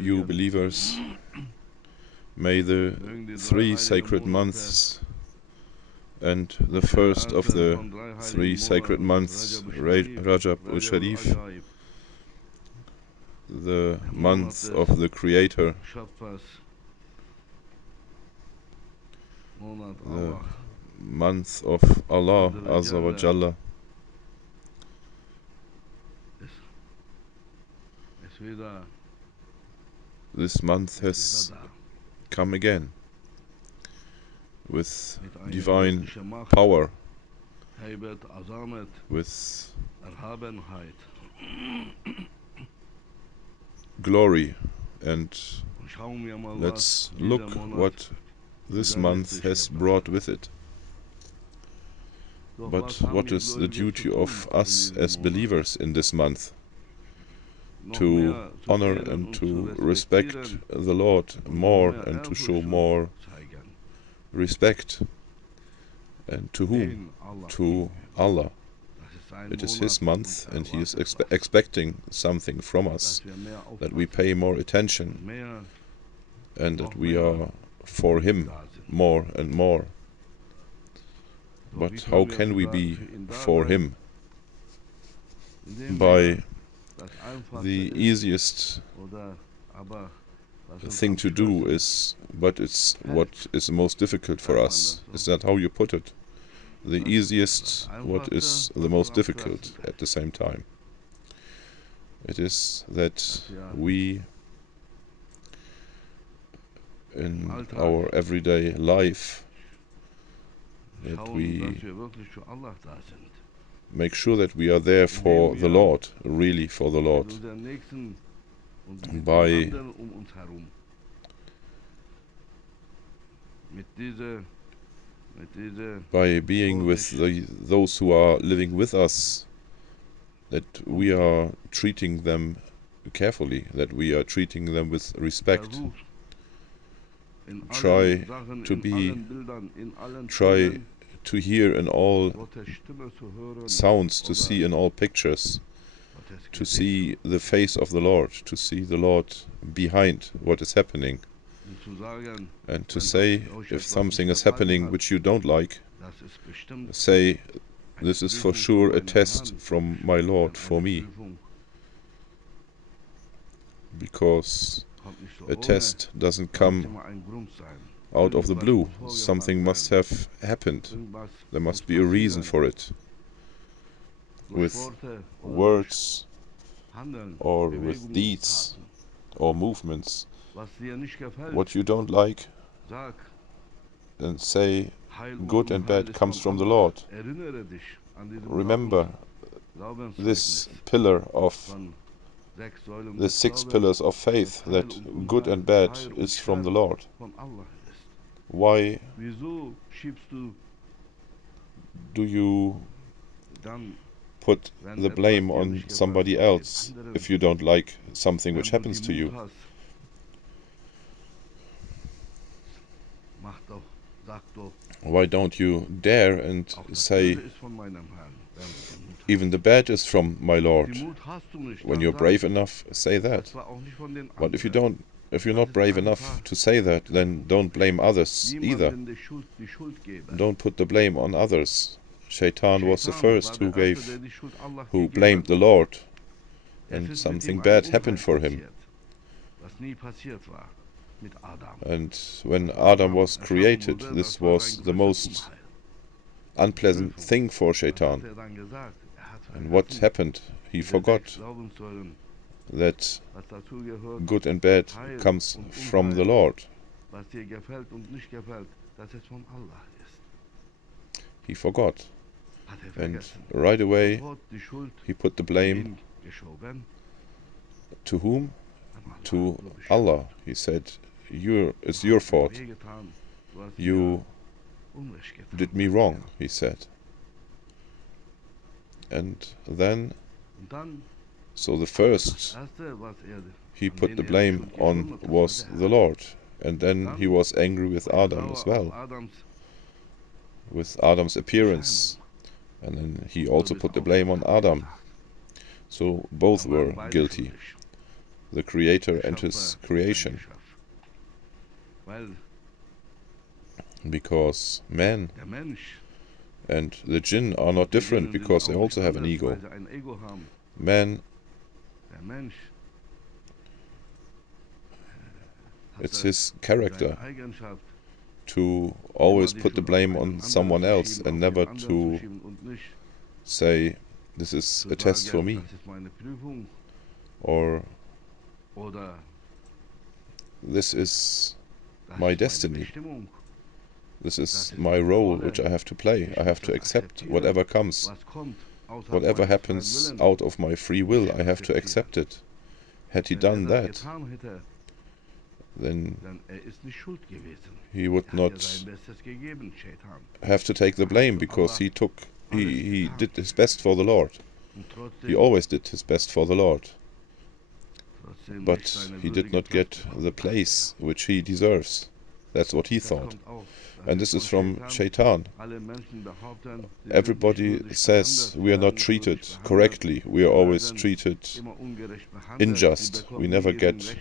you believers, may the 3 sacred months and the first of the 3 sacred months, Rajab ul-Sharif, the month of the Creator, the month of Allah Azza wa Jalla, this month has come again with divine power, with glory, and let's look what this month has brought with it. But what is the duty of us as believers in this month? To honor and to respect the Lord more and to show more respect. And to whom? To Allah. It is His month and He is expecting something from us, that we pay more attention and that we are for Him more and more. But how can we be for Him? By the easiest thing to do is, but it's what is the most difficult for us. Is that how you put it? The easiest, what is the most difficult at the same time? It is that we, in our everyday life, that we make sure that we are there for the Lord, really for the Lord, by being with those who are living with us, that we are treating them carefully, that we are treating them with respect. Try to hear in all sounds, to see in all pictures, to see the face of the Lord, to see the Lord behind what is happening, and to say, if something is happening which you don't like, say, this is for sure a test from my Lord for me, because a test doesn't come out of the blue. Something must have happened. There must be a reason for it. With words or with deeds or movements. What you don't like, and say, good and bad comes from the Lord. Remember this pillar of the 6 pillars of faith, that good and bad is from the Lord. Why do you put the blame on somebody else if you don't like something which happens to you? Why don't you dare and say, even the bad is from my Lord? When you're brave enough, say that. But if you're not brave enough to say that, then don't blame others either. Don't put the blame on others. Shaitan was the first who blamed the Lord, and something bad happened for him. And when Adam was created, this was the most unpleasant thing for Shaitan. And what happened? He forgot that good and bad comes from the Lord. He forgot. And right away he put the blame to whom? To Allah. He said, it's your fault. You did me wrong, he said. And then, so the first he put the blame on was the Lord. And then he was angry with Adam as well, with Adam's appearance. And then he also put the blame on Adam. So both were guilty. the Creator and His creation. Because man and the jinn are not different, because they also have an ego. Man, it's his character to always put the blame on someone else and never to say, this is a test for me, or this is my destiny, this is my role which I have to play. I have to accept whatever comes, whatever happens out of my free will, I have to accept it. Had he done that, then he would not have to take the blame, because he did his best for the Lord. He always did his best for the Lord, but he did not get the place which he deserves. That's what he thought. And this is from Shaitan. Everybody says we are not treated correctly, we are always treated unjust, we never get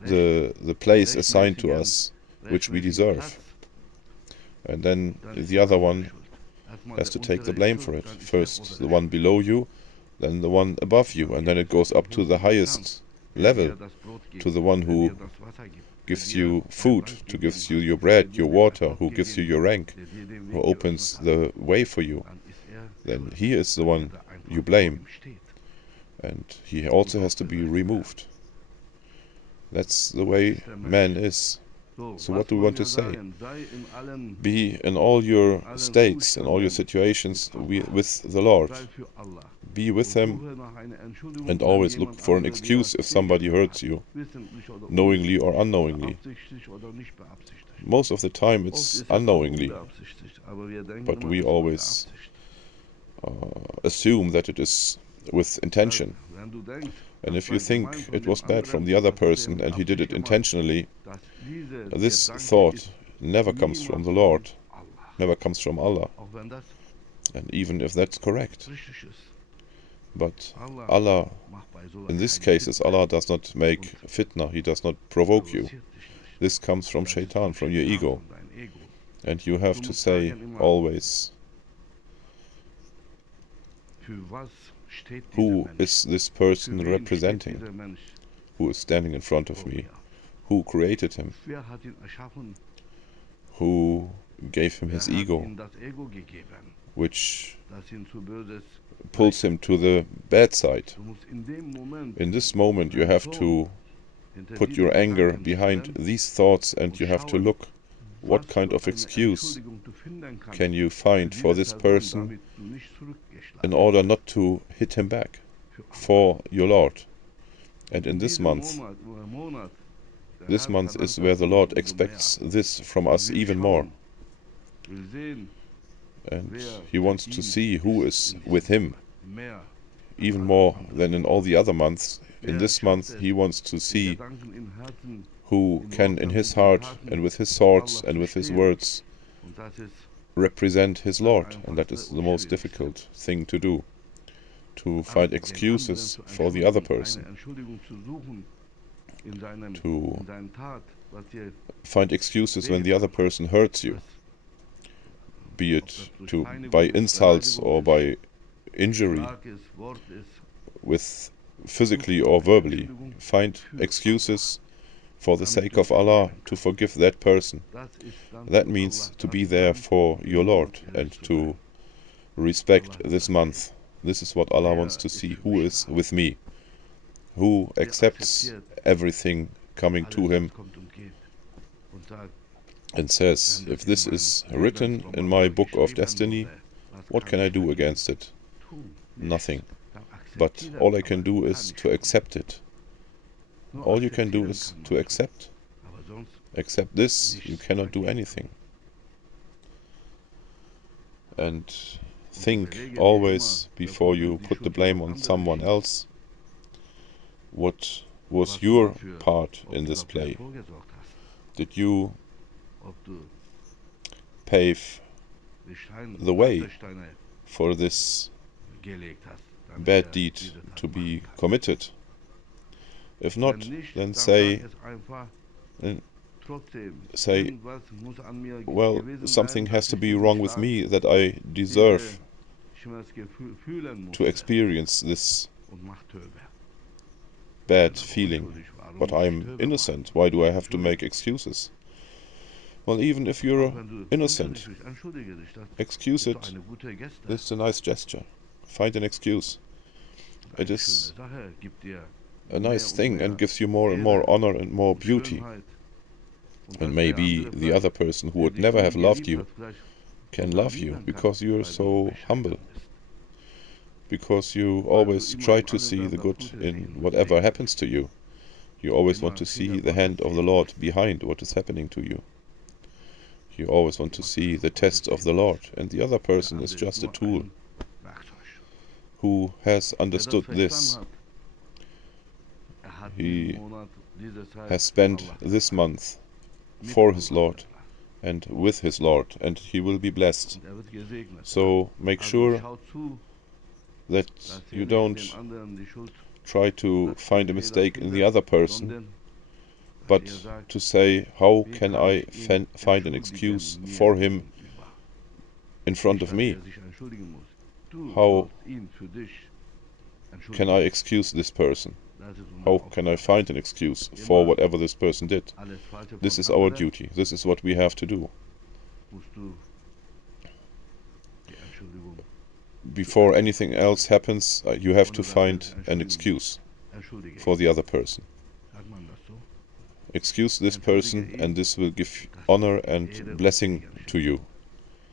the place assigned to us which we deserve. And then the other one has to take the blame for it. First the one below you, then the one above you, and then it goes up to the highest level, to the one who gives you food, who gives you your bread, your water, who gives you your rank, who opens the way for you. Then he is the one you blame, and he also has to be removed. That's the way man is. So what do we want to say? Be in all your states, in all your situations, with the Lord. Be with Him, and always look for an excuse if somebody hurts you, knowingly or unknowingly. Most of the time it's unknowingly, but we always assume that it is with intention. And if you think it was bad from the other person and he did it intentionally, this thought never comes from the Lord, never comes from Allah. And even if that's correct. But Allah, in this case, Allah does not make fitna, He does not provoke you. This comes from Shaitan, from your ego. And you have to say always, who is this person representing? Who is standing in front of me? Who created him? Who gave him his ego, which pulls him to the bad side? In this moment you have to put your anger behind these thoughts, and you have to look what kind of excuse can you find for this person in order not to hit him back for your Lord. And in this month is where the Lord expects this from us even more. And He wants to see who is with Him even more than in all the other months. In this month He wants to see who can in his heart and with his thoughts and with his words represent his Lord. And that is the most difficult thing to do, to find excuses for the other person, to find excuses when the other person hurts you, be it by insults or by injury, with physically or verbally. Find excuses for the sake of Allah to forgive that person. That means to be there for your Lord and to respect this month. This is what Allah wants to see. Who is with me? Who accepts everything coming to him and says, if this is written in my book of destiny, what can I do against it? Nothing. But all I can do is to accept it. All you can do is to accept. Except this, you cannot do anything. And think always, before you put the blame on someone else, what was your part in this play? Did you pave the way for this bad deed to be committed? If not, then say, well, something has to be wrong with me that I deserve to experience this bad feeling, but I'm innocent. Why do I have to make excuses? Well, even if you're innocent, excuse it. It's a nice gesture. Find an excuse. It is a nice thing and gives you more and more honor and more beauty. And maybe the other person who would never have loved you can love you because you're so humble. Because you always try to see the good in whatever happens to you. You always want to see the hand of the Lord behind what is happening to you. You always want to see the test of the Lord, and the other person is just a tool who has understood this. He has spent this month for his Lord and with his Lord, and he will be blessed. So make sure that you don't try to find a mistake in the other person, but to say, how can I find an excuse for him in front of me? How can I excuse this person? How can I find an excuse for whatever this person did? This is our duty. This is what we have to do. Before anything else happens, you have to find an excuse for the other person. Excuse this person, and this will give honor and blessing to you.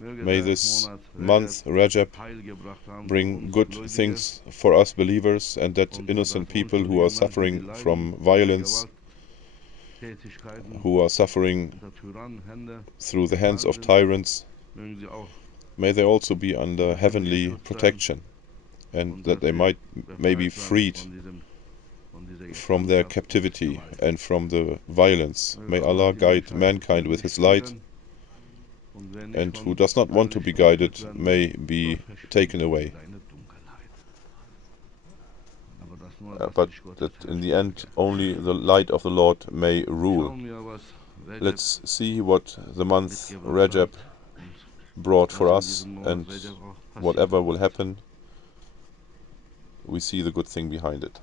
May this month, Rajab, bring good things for us believers, and that innocent people who are suffering from violence, who are suffering through the hands of tyrants, may they also be under heavenly protection, and that they may be freed from their captivity and from the violence. May Allah guide mankind with His light, and who does not want to be guided may be taken away. But that in the end only the light of the Lord may rule. Let's see what the month Rajab brought for us, and whatever will happen, we see the good thing behind it.